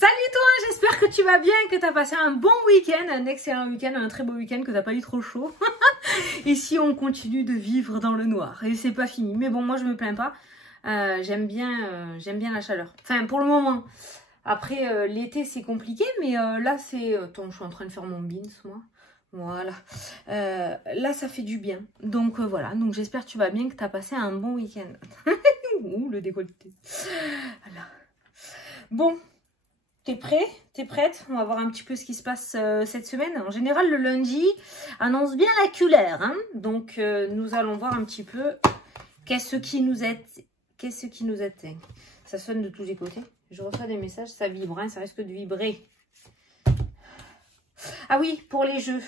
Salut toi, j'espère que tu vas bien, que tu as passé un bon week-end, un excellent week-end, un très beau week-end, que tu n'as pas eu trop chaud. Ici, on continue de vivre dans le noir et c'est pas fini. Mais bon, moi, je me plains pas. J'aime bien la chaleur. Enfin, pour le moment. Après, l'été, c'est compliqué, mais là, c'est... Attends, je suis en train de faire mon beans, moi. Voilà. Là, ça fait du bien. Donc, voilà. Donc, j'espère que tu vas bien, que tu as passé un bon week-end. Ouh, le décolleté. Voilà. Bon. T'es prêt? T'es prête? On va voir un petit peu ce qui se passe cette semaine. En général, le lundi annonce bien la couleur. Hein, donc, nous allons voir un petit peu qu'est-ce qui nous atteint. Ça sonne de tous les côtés. Je reçois des messages, ça vibre, hein, ça risque de vibrer. Ah oui, pour les jeux.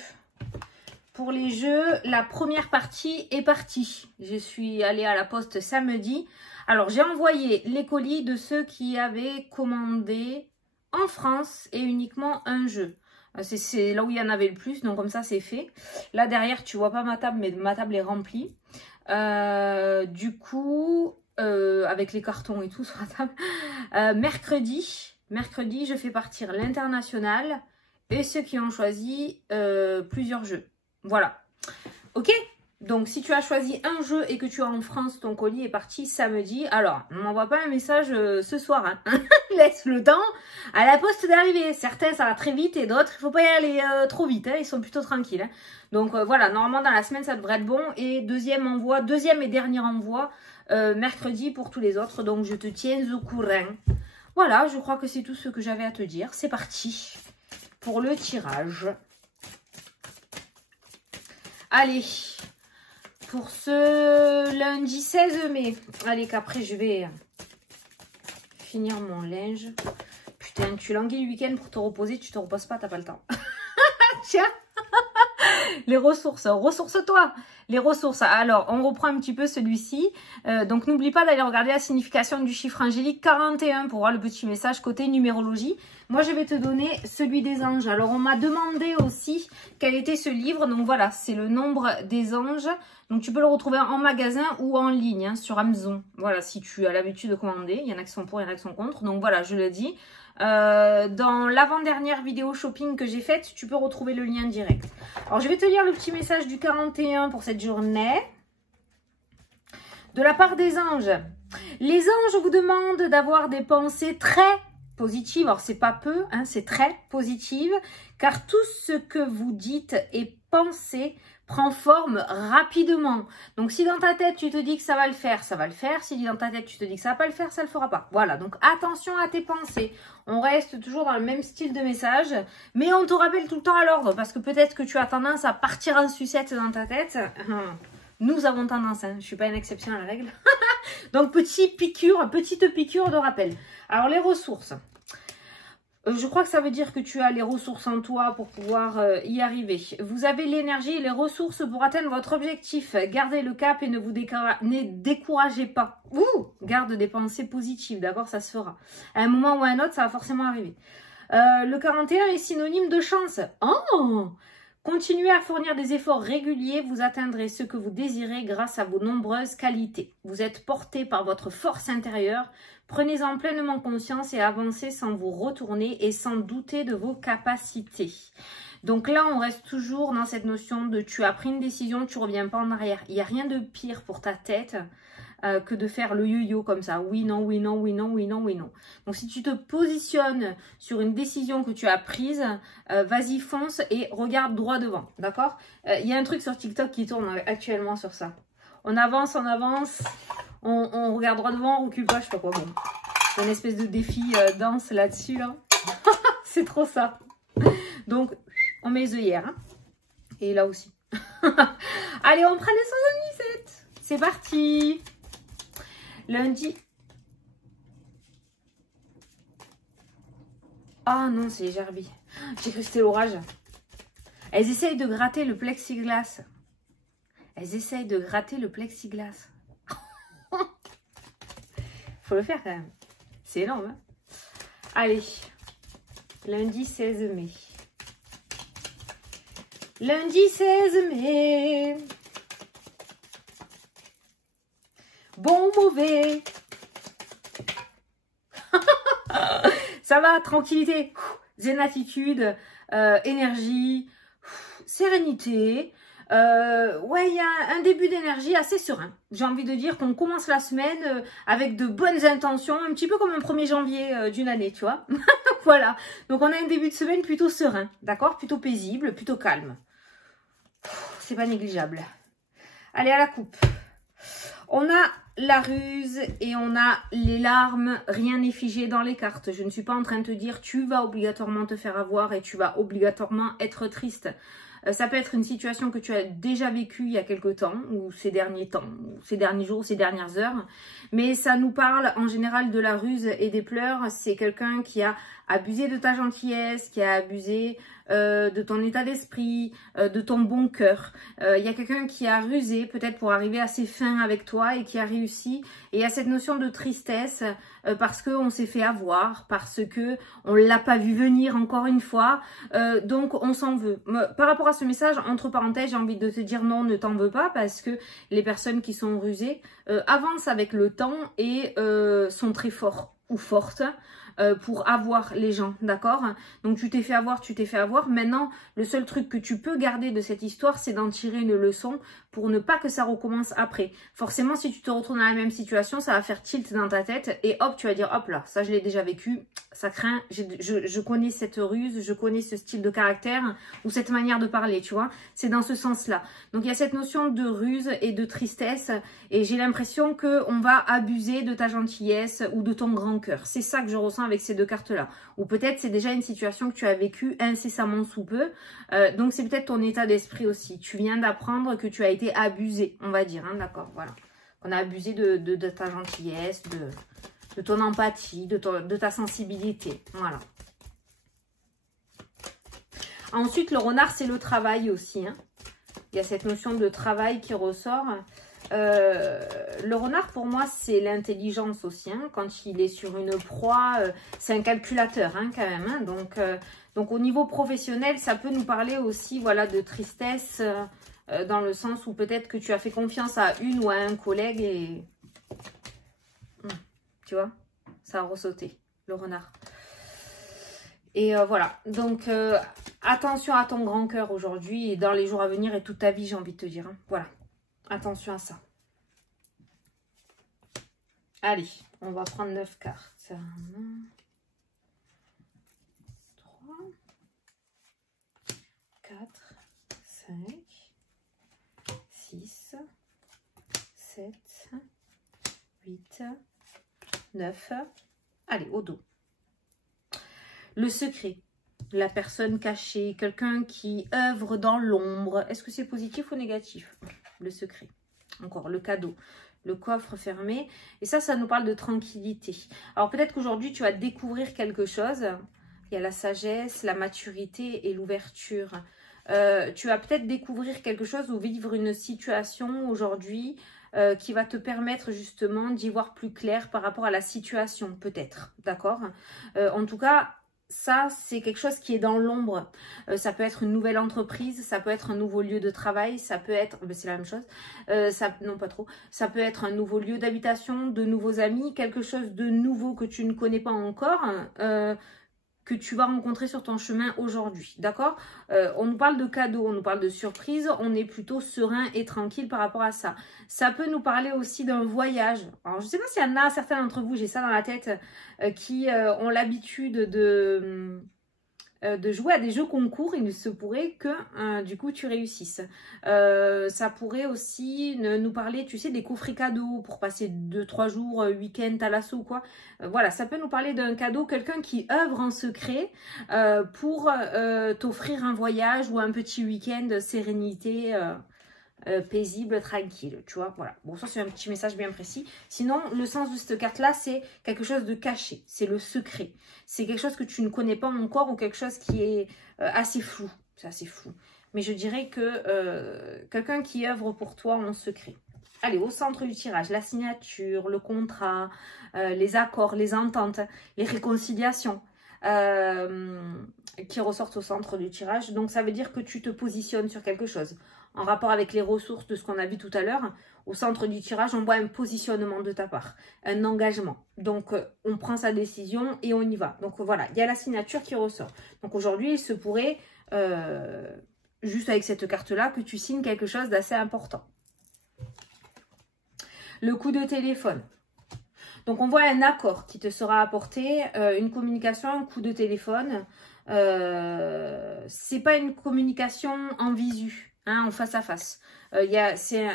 Pour les jeux, la première partie est partie. Je suis allée à la poste samedi. Alors, j'ai envoyé les colis de ceux qui avaient commandé en France et uniquement un jeu. C'est là où il y en avait le plus, donc comme ça c'est fait. Là derrière tu vois pas ma table, mais ma table est remplie. Du coup, avec les cartons et tout sur la table. Mercredi, je fais partir l'international et ceux qui ont choisi plusieurs jeux. Voilà. Ok? Donc, si tu as choisi un jeu et que tu as en France, ton colis est parti samedi. Alors, ne m'envoie pas un message ce soir. Hein. Laisse le temps à la poste d'arriver. Certains, ça va très vite et d'autres, il ne faut pas y aller trop vite. Hein. Ils sont plutôt tranquilles. Hein. Donc, voilà, normalement, dans la semaine, ça devrait être bon. Et deuxième et dernier envoi, mercredi pour tous les autres. Donc, je te tiens au courant. Voilà, je crois que c'est tout ce que j'avais à te dire. C'est parti pour le tirage. Allez. Pour ce lundi 16 mai. Allez, qu'après, je vais finir mon linge. Putain, tu languis le week-end pour te reposer. Tu te reposes pas, t'as pas le temps. Tiens. Les ressources. Ressource-toi. Les ressources. Alors, on reprend un petit peu celui-ci. Donc, n'oublie pas d'aller regarder la signification du chiffre angélique 41 pour voir le petit message côté numérologie. Moi, je vais te donner celui des anges. Alors, on m'a demandé aussi quel était ce livre. Donc, voilà, c'est le nombre des anges. Donc, tu peux le retrouver en magasin ou en ligne, hein, sur Amazon. Voilà, si tu as l'habitude de commander. Il y en a qui sont pour, il y en a qui sont contre. Donc, voilà, je le dis. Dans l'avant-dernière vidéo shopping que j'ai faite, tu peux retrouver le lien direct. Alors, je vais te lire le petit message du 41 pour cette journée. De la part des anges. Les anges vous demandent d'avoir des pensées très positives. Alors, c'est pas peu, hein, c'est très positive. Car tout ce que vous dites et pensez prend forme rapidement. Donc, si dans ta tête, tu te dis que ça va le faire, ça va le faire. Si dans ta tête, tu te dis que ça va pas le faire, ça le fera pas. Voilà, donc attention à tes pensées. On reste toujours dans le même style de message, mais on te rappelle tout le temps à l'ordre, parce que peut-être que tu as tendance à partir en sucette dans ta tête. Nous avons tendance, hein. Je suis pas une exception à la règle. Donc, petite piqûre de rappel. Alors, les ressources. Je crois que ça veut dire que tu as les ressources en toi pour pouvoir y arriver. Vous avez l'énergie et les ressources pour atteindre votre objectif. Gardez le cap et ne vous découragez pas. Garde des pensées positives, d'accord? Ça se fera. À un moment ou à un autre, ça va forcément arriver. Le 41 est synonyme de chance. Oh! Continuez à fournir des efforts réguliers, vous atteindrez ce que vous désirez grâce à vos nombreuses qualités. Vous êtes porté par votre force intérieure, prenez-en pleinement conscience et avancez sans vous retourner et sans douter de vos capacités. Donc là, on reste toujours dans cette notion de tu as pris une décision, tu ne reviens pas en arrière. Il n'y a rien de pire pour ta tête que de faire le yo-yo comme ça. Oui, non, oui, non, oui, non, oui, non, oui, non. Donc, si tu te positionnes sur une décision que tu as prise, vas-y, fonce et regarde droit devant. D'accord? Il y a un truc sur TikTok qui tourne actuellement sur ça. On avance, on regarde droit devant, on recule pas, je sais pas quoi. Bon, c'est une espèce de défi danse là-dessus. Là. C'est trop ça. Donc, on met les œillères. Hein. Et là aussi. Allez, on prend les 77. C'est parti. Lundi. Ah non, c'est les gerbilles. J'ai cru que c'était l'orage. Elles essayent de gratter le plexiglas. Faut le faire quand même. C'est énorme. Hein. Allez. Lundi 16 mai. Lundi 16 mai. Bon, mauvais. Ça va, tranquillité, zen attitude, énergie, sérénité. Ouais, il y a un début d'énergie assez serein. J'ai envie de dire qu'on commence la semaine avec de bonnes intentions, un petit peu comme un 1er janvier d'une année, tu vois. Voilà, donc on a un début de semaine plutôt serein, d'accord? Plutôt paisible, plutôt calme. C'est pas négligeable. Allez, à la coupe. On a la ruse et on a les larmes. Rien n'est figé dans les cartes. Je ne suis pas en train de te dire tu vas obligatoirement te faire avoir et tu vas obligatoirement être triste. Ça peut être une situation que tu as déjà vécue il y a quelque temps, ou ces derniers temps, ou ces derniers jours, ou ces dernières heures. Mais ça nous parle en général de la ruse et des pleurs. C'est quelqu'un qui a abusé de ta gentillesse, qui a abusé de ton état d'esprit, de ton bon cœur. Il y a quelqu'un qui a rusé peut-être pour arriver à ses fins avec toi et qui a réussi. Et il y a cette notion de tristesse parce qu'on s'est fait avoir, parce que on l'a pas vu venir encore une fois. Donc on s'en veut. Par rapport à ce message, entre parenthèses, j'ai envie de te dire non, ne t'en veux pas parce que les personnes qui sont rusées avancent avec le temps et sont très forts ou fortes pour avoir les gens, d'accord? Donc tu t'es fait avoir, tu t'es fait avoir. Maintenant, le seul truc que tu peux garder de cette histoire, c'est d'en tirer une leçon pour ne pas que ça recommence après. Forcément, si tu te retrouves dans la même situation, ça va faire tilt dans ta tête et hop, tu vas dire hop là, ça je l'ai déjà vécu, ça craint, je connais cette ruse, je connais ce style de caractère ou cette manière de parler, tu vois? C'est dans ce sens-là. Donc il y a cette notion de ruse et de tristesse et j'ai l'impression qu'on va abuser de ta gentillesse ou de ton grand cœur. C'est ça que je ressens avec ces deux cartes-là. Ou peut-être c'est déjà une situation que tu as vécue incessamment sous peu. Donc c'est peut-être ton état d'esprit aussi. Tu viens d'apprendre que tu as été abusé, on va dire, hein, d'accord, voilà. On a abusé de ta gentillesse, de ton empathie, de ta sensibilité, voilà. Ensuite, le renard, c'est le travail aussi, hein. Il y a cette notion de travail qui ressort. Le renard, pour moi, c'est l'intelligence aussi. Hein. Quand il est sur une proie, c'est un calculateur hein, quand même. Hein. Donc, au niveau professionnel, ça peut nous parler aussi voilà, de tristesse, dans le sens où peut-être que tu as fait confiance à une ou à un collègue et... tu vois, ça a ressauté, le renard. Et voilà, donc attention à ton grand cœur aujourd'hui et dans les jours à venir et toute ta vie, j'ai envie de te dire. Hein. Voilà, attention à ça. Allez, on va prendre 9 cartes. 1, 3, 4, 5, 6, 7, 8, 9. Allez, au dos. Le secret, la personne cachée, quelqu'un qui œuvre dans l'ombre. Est-ce que c'est positif ou négatif? Le secret. Encore, le cadeau, le coffre fermé. Et ça nous parle de tranquillité. Alors peut-être qu'aujourd'hui, tu vas découvrir quelque chose. Il y a la sagesse, la maturité et l'ouverture. Tu vas peut-être découvrir quelque chose ou vivre une situation aujourd'hui qui va te permettre justement d'y voir plus clair par rapport à la situation, peut-être. D'accord? En tout cas... ça, c'est quelque chose qui est dans l'ombre. Ça peut être une nouvelle entreprise, ça peut être un nouveau lieu de travail, ça peut être... c'est la même chose. Non, pas trop. Ça peut être un nouveau lieu d'habitation, de nouveaux amis, quelque chose de nouveau que tu ne connais pas encore, que tu vas rencontrer sur ton chemin aujourd'hui. D'accord? On nous parle de cadeaux, on nous parle de surprises, on est plutôt serein et tranquille par rapport à ça. Ça peut nous parler aussi d'un voyage. Alors, je ne sais pas s'il y en a certains d'entre vous, j'ai ça dans la tête, qui ont l'habitude de jouer à des jeux concours. Il se pourrait que du coup tu réussisses. Ça pourrait aussi nous parler, tu sais, des coffrets cadeaux pour passer 2-3 jours, week-end à l'assaut ou quoi. Voilà, ça peut nous parler d'un cadeau, quelqu'un qui œuvre en secret pour t'offrir un voyage ou un petit week-end sérénité paisible, tranquille, tu vois, voilà. Bon, ça c'est un petit message bien précis. Sinon, le sens de cette carte-là, c'est quelque chose de caché, c'est le secret. C'est quelque chose que tu ne connais pas encore ou quelque chose qui est assez flou, c'est assez flou. Mais je dirais que quelqu'un qui œuvre pour toi en secret. Allez, au centre du tirage, la signature, le contrat, les accords, les ententes, les réconciliations. Qui ressortent au centre du tirage. Donc ça veut dire que tu te positionnes sur quelque chose en rapport avec les ressources de ce qu'on a vu tout à l'heure, au centre du tirage, on voit un positionnement de ta part, un engagement. Donc, on prend sa décision et on y va. Donc, voilà, il y a la signature qui ressort. Donc, aujourd'hui, il se pourrait, juste avec cette carte-là, que tu signes quelque chose d'assez important. Le coup de téléphone. Donc, on voit un accord qui te sera apporté, une communication, un coup de téléphone. C'est pas une communication en visu, hein, en face à face. C'est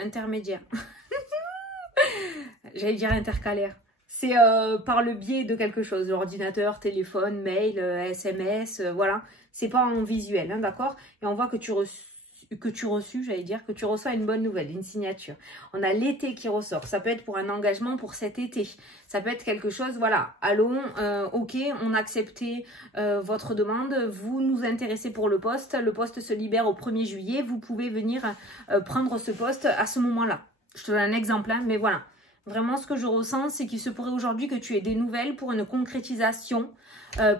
intermédiaire. J'allais dire intercalaire. C'est par le biais de quelque chose, ordinateur, téléphone, mail, SMS, voilà. C'est pas en visuel, hein, d'accord? Et on voit que tu reçois une bonne nouvelle, une signature. On a l'été qui ressort. Ça peut être pour un engagement pour cet été. Ça peut être quelque chose, voilà. Allons, ok, on a accepté votre demande. Vous nous intéressez pour le poste. Le poste se libère au 1er juillet. Vous pouvez venir prendre ce poste à ce moment-là. Je te donne un exemple, hein, mais voilà. Vraiment, ce que je ressens, c'est qu'il se pourrait aujourd'hui que tu aies des nouvelles pour une concrétisation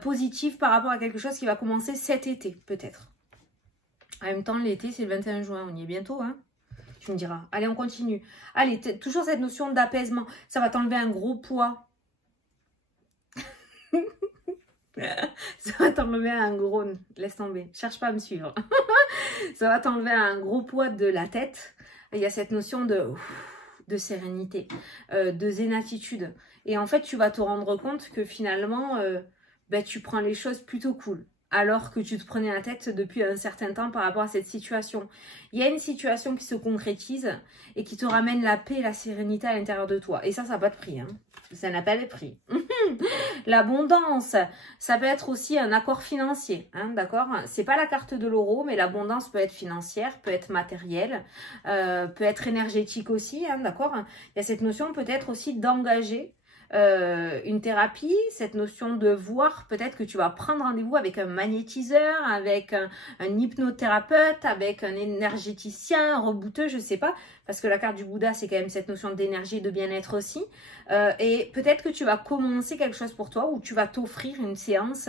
positive par rapport à quelque chose qui va commencer cet été, peut-être. En même temps, l'été, c'est le 21 juin. On y est bientôt, hein. Tu me diras. Allez, on continue. Allez, toujours cette notion d'apaisement. Ça va t'enlever un gros poids. Ça va t'enlever un gros... Laisse tomber. Cherche pas à me suivre. Ça va t'enlever un gros poids de la tête. Il y a cette notion de sérénité, de zénatitude. Et en fait, tu vas te rendre compte que finalement, tu prends les choses plutôt cool. Alors que tu te prenais la tête depuis un certain temps par rapport à cette situation. Il y a une situation qui se concrétise et qui te ramène la paix et la sérénité à l'intérieur de toi. Et ça n'a pas de prix. Hein. Ça n'a pas de prix. L'abondance, ça peut être aussi un accord financier. Hein, d'accord? C'est pas la carte de l'euro, mais l'abondance peut être financière, peut être matérielle, peut être énergétique aussi. Hein, d'accord? Il y a cette notion peut-être aussi d'engager une thérapie, cette notion de voir, peut-être que tu vas prendre rendez-vous avec un magnétiseur, avec un hypnothérapeute, avec un énergéticien, un rebouteux, je sais pas, parce que la carte du Bouddha, c'est quand même cette notion d'énergie et de bien-être aussi. Et peut-être que tu vas commencer quelque chose pour toi, ou tu vas t'offrir une séance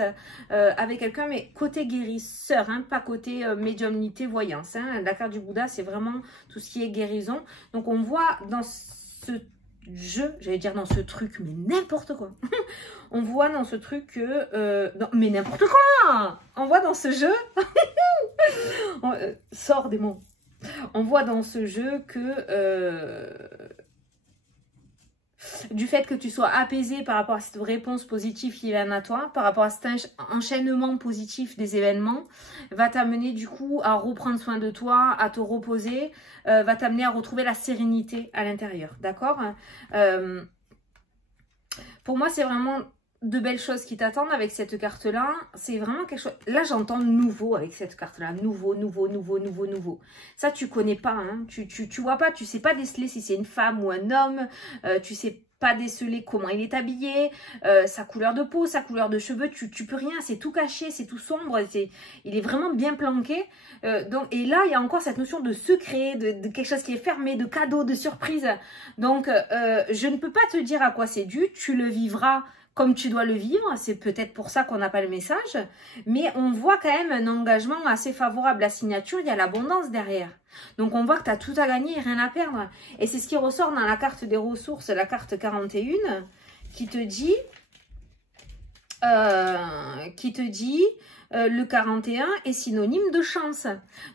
avec quelqu'un, mais côté guérisseur, hein, pas côté médiumnité, voyance. Hein. La carte du Bouddha, c'est vraiment tout ce qui est guérison. Donc on voit dans ce j'allais dire dans ce truc, mais n'importe quoi. On voit dans ce truc que... mais n'importe quoi. On voit dans ce jeu... sors des mots. On voit dans ce jeu que... du fait que tu sois apaisé par rapport à cette réponse positive qui vient à toi, par rapport à cet enchaînement positif des événements, va t'amener du coup à reprendre soin de toi, à te reposer, va t'amener à retrouver la sérénité à l'intérieur, d'accord? Pour moi, c'est vraiment de belles choses qui t'attendent avec cette carte-là. C'est vraiment quelque chose... Là, j'entends nouveau avec cette carte-là. Nouveau, nouveau, nouveau, nouveau, nouveau. Ça, tu connais pas. Hein. Tu vois pas, tu sais pas déceler si c'est une femme ou un homme. Tu sais pas déceler comment il est habillé, sa couleur de peau, sa couleur de cheveux. Tu peux rien. C'est tout caché, c'est tout sombre. Il est vraiment bien planqué. Et là, il y a encore cette notion de secret, de quelque chose qui est fermé, de cadeau, de surprise. Donc, je ne peux pas te dire à quoi c'est dû. Tu le vivras comme tu dois le vivre, c'est peut-être pour ça qu'on n'a pas le message, mais on voit quand même un engagement assez favorable. La signature, il y a l'abondance derrière. Donc on voit que tu as tout à gagner et rien à perdre. Et c'est ce qui ressort dans la carte des ressources, la carte 41, qui te dit... le 41 est synonyme de chance.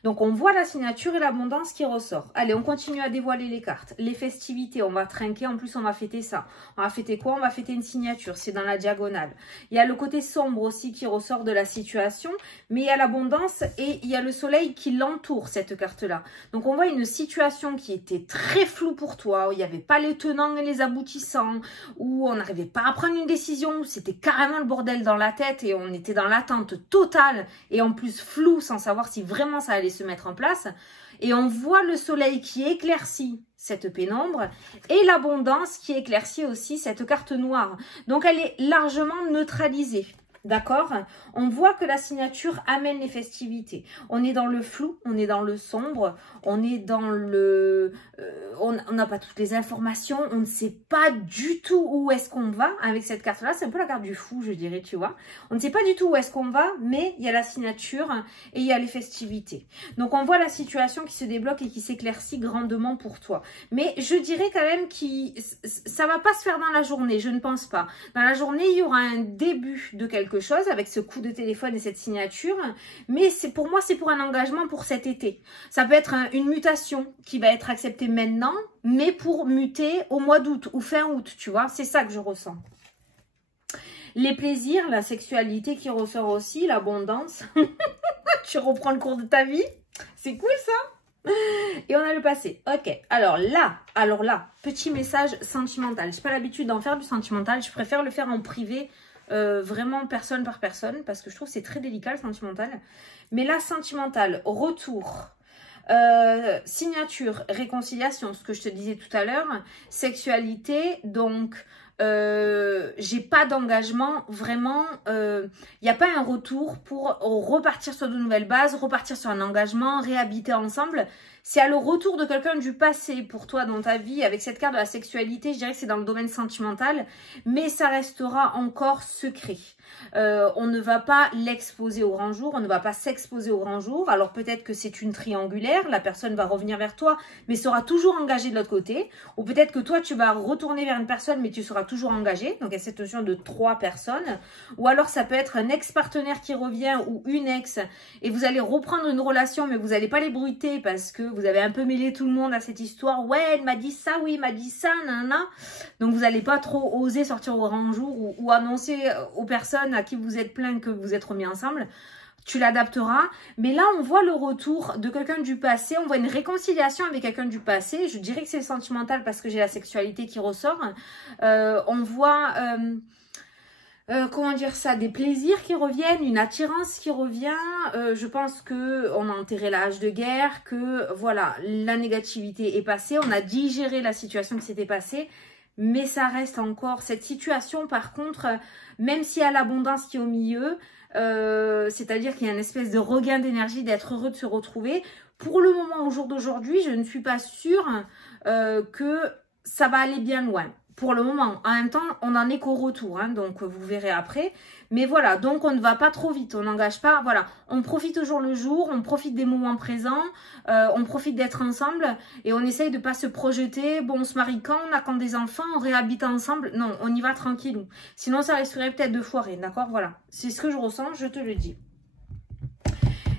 Donc, on voit la signature et l'abondance qui ressort. Allez, on continue à dévoiler les cartes. Les festivités, on va trinquer. En plus, on va fêter ça. On va fêter quoi? On va fêter une signature. C'est dans la diagonale. Il y a le côté sombre aussi qui ressort de la situation. Mais il y a l'abondance et il y a le soleil qui l'entoure, cette carte-là. Donc, on voit une situation qui était très floue pour toi, où il n'y avait pas les tenants et les aboutissants, où on n'arrivait pas à prendre une décision, où c'était carrément le bordel dans la tête et on était dans l'attente totale et en plus flou sans savoir si vraiment ça allait se mettre en place. Et on voit le soleil qui éclaircit cette pénombre et l'abondance qui éclaircit aussi cette carte noire. Donc elle est largement neutralisée. D'accord? On voit que la signature amène les festivités. On est dans le flou, on est dans le sombre, on est dans le... on n'a pas toutes les informations, on ne sait pas du tout où est-ce qu'on va avec cette carte-là. C'est un peu la carte du fou, je dirais, tu vois. On ne sait pas du tout où est-ce qu'on va, mais il y a la signature et il y a les festivités. Donc, on voit la situation qui se débloque et qui s'éclaircit grandement pour toi. Mais je dirais quand même que ça va pas se faire dans la journée, je ne pense pas. Dans la journée, il y aura un début de quelque chose avec ce coup de téléphone et cette signature, mais pour moi c'est pour un engagement pour cet été. Ça peut être une mutation qui va être acceptée maintenant, mais pour muter au mois d'août ou fin août, tu vois, c'est ça que je ressens. Les plaisirs, la sexualité qui ressort aussi, l'abondance. Tu reprends le cours de ta vie, c'est cool ça. Et on a le passé. Ok, alors là, petit message sentimental. J'ai pas l'habitude d'en faire du sentimental, je préfère le faire en privé. Vraiment personne par personne, parce que je trouve que c'est très délicat le sentimental. Mais là, sentimental, retour, signature, réconciliation, ce que je te disais tout à l'heure, sexualité, donc j'ai pas d'engagement, vraiment, il n'y a pas un retour pour repartir sur de nouvelles bases, repartir sur un engagement, réhabiter ensemble. C'est à le retour de quelqu'un du passé pour toi dans ta vie. Avec cette carte de la sexualité, je dirais que c'est dans le domaine sentimental, mais ça restera encore secret. On ne va pas l'exposer au grand jour, on ne va pas s'exposer au grand jour. Alors peut-être que c'est une triangulaire, la personne va revenir vers toi, mais sera toujours engagée de l'autre côté. Ou peut-être que toi, tu vas retourner vers une personne, mais tu seras toujours engagé. Donc il y a cette notion de 3 personnes. Ou alors ça peut être un ex-partenaire qui revient ou une ex, et vous allez reprendre une relation, mais vous n'allez pas les bruiter parce que vous avez un peu mêlé tout le monde à cette histoire. Ouais, elle m'a dit ça, oui, il m'a dit ça, nanana. Donc vous n'allez pas trop oser sortir au grand jour ou annoncer aux personnes à qui vous êtes plein que vous êtes remis ensemble. Tu l'adapteras. Mais là, on voit le retour de quelqu'un du passé. On voit une réconciliation avec quelqu'un du passé. Je dirais que c'est sentimental parce que j'ai la sexualité qui ressort. On voit... comment dire ça, des plaisirs qui reviennent, une attirance qui revient. Je pense que on a enterré l'âge de guerre, que voilà, la négativité est passée, on a digéré la situation qui s'était passée, mais ça reste encore cette situation. Par contre, même s'il y a l'abondance qui est au milieu, c'est-à-dire qu'il y a une espèce de regain d'énergie, d'être heureux de se retrouver. Pour le moment, au jour d'aujourd'hui, je ne suis pas sûre que ça va aller bien loin. Pour le moment, en même temps, on n'en est qu'au retour, hein, donc vous verrez après. Mais voilà, donc on ne va pas trop vite, on n'engage pas, voilà. On profite au jour le jour, on profite des moments présents, on profite d'être ensemble et on essaye de ne pas se projeter. Bon, on se marie quand, on a quand des enfants, on réhabite ensemble. Non, on y va tranquillou. Sinon, ça risquerait peut-être de foirer, d'accord? Voilà, c'est ce que je ressens, je te le dis.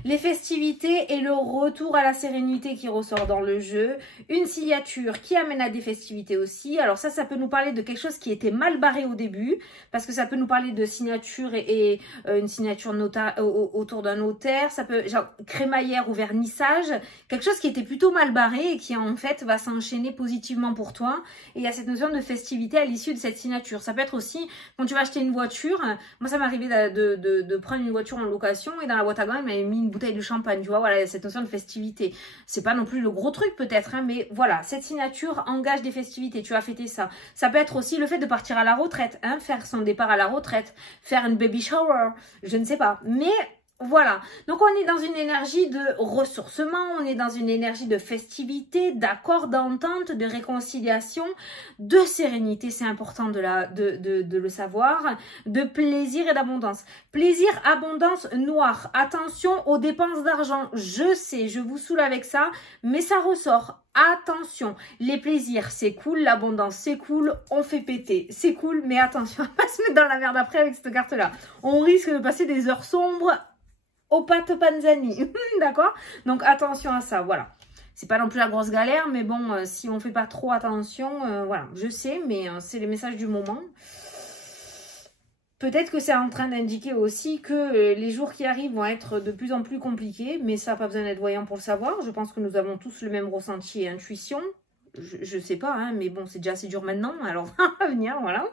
Les festivités et le retour à la sérénité qui ressort dans le jeu. Une signature qui amène à des festivités aussi. Alors ça peut nous parler de quelque chose qui était mal barré au début. Parce que ça peut nous parler de signature et une signature autour d'un notaire. Ça peut, genre, crémaillère ou vernissage. Quelque chose qui était plutôt mal barré et qui en fait va s'enchaîner positivement pour toi. Et il y a cette notion de festivité à l'issue de cette signature. Ça peut être aussi quand tu vas acheter une voiture. Moi ça m'est arrivé de prendre une voiture en location et dans la boîte à gants, il m'avait mis une bouteille de champagne, tu vois, voilà, cette notion de festivité. C'est pas non plus le gros truc peut-être, hein, mais voilà, cette signature engage des festivités, tu as fêté ça. Ça peut être aussi le fait de partir à la retraite, hein, faire son départ à la retraite, faire une baby shower, je ne sais pas, mais... Voilà, donc on est dans une énergie de ressourcement, on est dans une énergie de festivité, d'accord, d'entente, de réconciliation, de sérénité, c'est important de le savoir, de plaisir et d'abondance. Plaisir, abondance, noir, attention aux dépenses d'argent, je sais, je vous saoule avec ça, mais ça ressort. Attention, les plaisirs, c'est cool, l'abondance, c'est cool, on fait péter, c'est cool, mais attention à pas se mettre dans la merde après avec cette carte-là. On risque de passer des heures sombres au pâte panzani, d'accord? Donc attention à ça, voilà. C'est pas non plus la grosse galère, mais bon, si on fait pas trop attention, voilà, je sais, mais c'est les messages du moment. Peut-être que c'est en train d'indiquer aussi que les jours qui arrivent vont être de plus en plus compliqués, mais ça n'a pas besoin d'être voyant pour le savoir. Je pense que nous avons tous le même ressenti et intuition. Je sais pas, hein, mais bon, c'est déjà assez dur maintenant, alors à venir, voilà.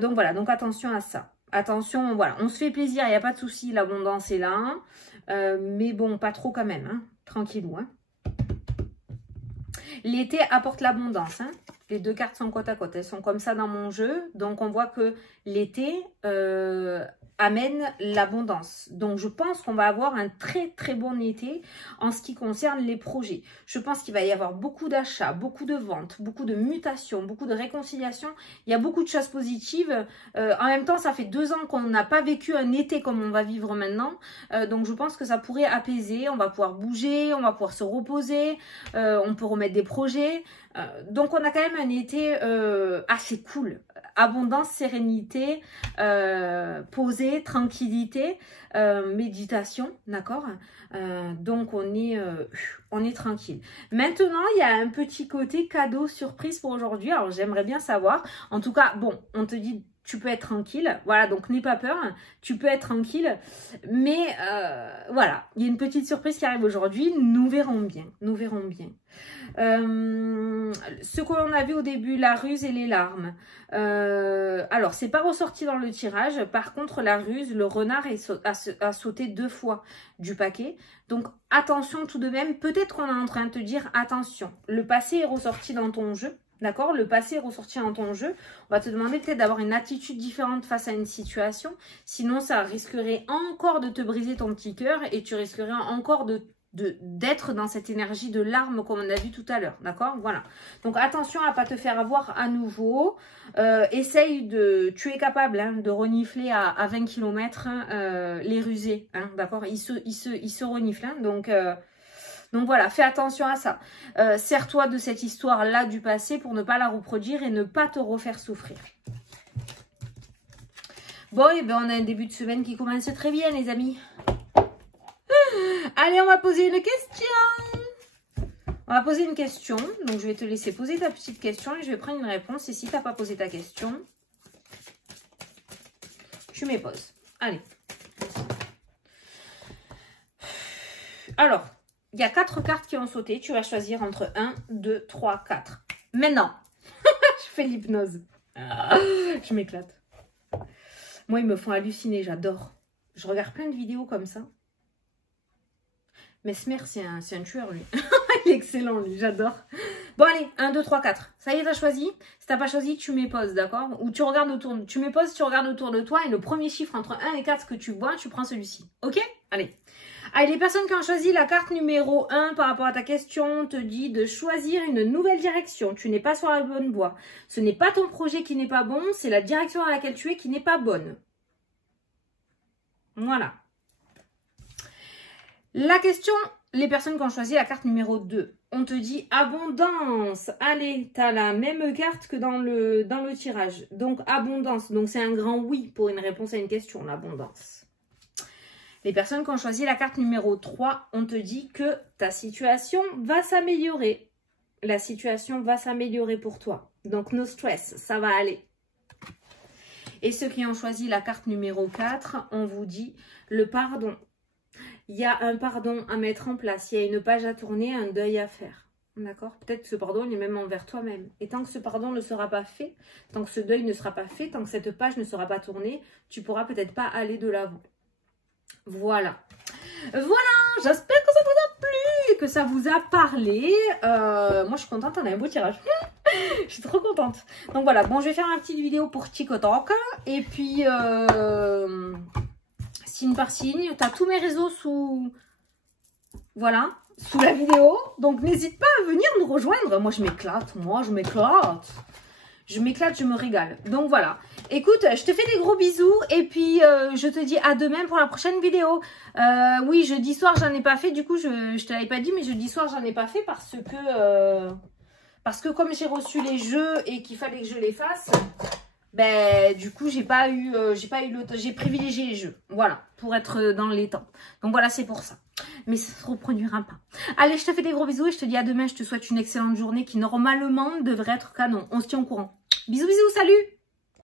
Donc voilà, donc attention à ça. Attention, voilà, on se fait plaisir, il n'y a pas de souci, l'abondance est là. Mais bon, pas trop quand même, hein, tranquillou. Hein. L'été apporte l'abondance. Hein. Les deux cartes sont côte à côte, elles sont comme ça dans mon jeu. Donc on voit que l'été amène l'abondance. Donc, je pense qu'on va avoir un très, très bon été en ce qui concerne les projets. Je pense qu'il va y avoir beaucoup d'achats, beaucoup de ventes, beaucoup de mutations, beaucoup de réconciliations. Il y a beaucoup de choses positives. En même temps, ça fait 2 ans qu'on n'a pas vécu un été comme on va vivre maintenant. Donc, je pense que ça pourrait apaiser. On va pouvoir bouger, on va pouvoir se reposer, on peut remettre des projets. Donc, on a quand même un été assez cool. Abondance, sérénité, posée, tranquillité, méditation, d'accord? Donc, on est tranquille. Maintenant, il y a un petit côté cadeau surprise pour aujourd'hui. Alors, j'aimerais bien savoir. En tout cas, bon, on te dit... Tu peux être tranquille, voilà, donc n'aie pas peur, tu peux être tranquille, mais voilà, il y a une petite surprise qui arrive aujourd'hui, nous verrons bien, nous verrons bien. Ce que l'on a vu au début, la ruse et les larmes, alors c'est pas ressorti dans le tirage, par contre la ruse, le renard a sauté 2 fois du paquet, donc attention tout de même, peut-être qu'on est en train de te dire attention, le passé est ressorti dans ton jeu. D'accord? Le passé est ressorti dans ton jeu. On va te demander peut-être d'avoir une attitude différente face à une situation. Sinon, ça risquerait encore de te briser ton petit cœur et tu risquerais encore d'être dans cette énergie de larmes comme on a vu tout à l'heure. D'accord? Voilà. Donc, attention à ne pas te faire avoir à nouveau. Essaye de... Tu es capable hein, de renifler à 20 km les rusés. Hein, d'accord? Ils se reniflent. Hein, donc voilà, fais attention à ça. Sers-toi de cette histoire-là du passé pour ne pas la reproduire et ne pas te refaire souffrir. Bon, et bien on a un début de semaine qui commence très bien, les amis. Allez, on va poser une question. On va poser une question. Donc, je vais te laisser poser ta petite question et je vais prendre une réponse. Et si tu n'as pas posé ta question, tu m'époses. Allez. Alors... Il y a 4 cartes qui ont sauté. Tu vas choisir entre 1, 2, 3, 4. Maintenant, je fais l'hypnose. Je m'éclate. Moi, ils me font halluciner. J'adore. Je regarde plein de vidéos comme ça. Mesmer, c'est un tueur, lui. Il est excellent, lui. J'adore. Bon, allez. 1, 2, 3, 4. Ça y est, t'as choisi. Si t'as pas choisi, tu m'époses, d'accord? Ou tu regardes autour. Tu m'époses, tu regardes autour de toi. Et le premier chiffre entre 1 et 4 que tu vois, tu prends celui-ci. Ok? Allez. Allez, les personnes qui ont choisi la carte numéro 1 par rapport à ta question te dit de choisir une nouvelle direction. Tu n'es pas sur la bonne voie. Ce n'est pas ton projet qui n'est pas bon, c'est la direction dans laquelle tu es qui n'est pas bonne. Voilà. La question, les personnes qui ont choisi la carte numéro 2, on te dit abondance. Allez, tu as la même carte que dans le tirage. Donc, abondance. Donc, c'est un grand oui pour une réponse à une question, l'abondance. Les personnes qui ont choisi la carte numéro 3, on te dit que ta situation va s'améliorer. La situation va s'améliorer pour toi. Donc, no stress, ça va aller. Et ceux qui ont choisi la carte numéro 4, on vous dit le pardon. Il y a un pardon à mettre en place. Il y a une page à tourner, un deuil à faire. D'accord? Peut-être que ce pardon, il est même envers toi-même. Et tant que ce pardon ne sera pas fait, tant que ce deuil ne sera pas fait, tant que cette page ne sera pas tournée, tu ne pourras peut-être pas aller de l'avant. Voilà. Voilà, j'espère que ça vous a plu et que ça vous a parlé. Moi, je suis contente, on a un beau tirage. Je suis trop contente. Donc voilà, bon, je vais faire une petite vidéo pour TikTok. Et puis, signe par signe, tu as tous mes réseaux sous... Voilà, sous la vidéo. Donc, n'hésite pas à venir nous rejoindre. Moi, je m'éclate. Je m'éclate, je me régale. Donc voilà. Écoute, je te fais des gros bisous. Et puis, je te dis à demain pour la prochaine vidéo. Oui, jeudi soir, j'en ai pas fait. Du coup, je te l'avais pas dit, mais jeudi soir, j'en ai pas fait parce que comme j'ai reçu les jeux et qu'il fallait que je les fasse, ben, du coup, j'ai pas eu le temps. J'ai privilégié les jeux. Voilà, pour être dans les temps. Donc voilà, c'est pour ça. Mais ça ne se reproduira pas. Allez, je te fais des gros bisous et je te dis à demain. Je te souhaite une excellente journée qui normalement devrait être canon. On se tient au courant. Bisous, bisous, salut!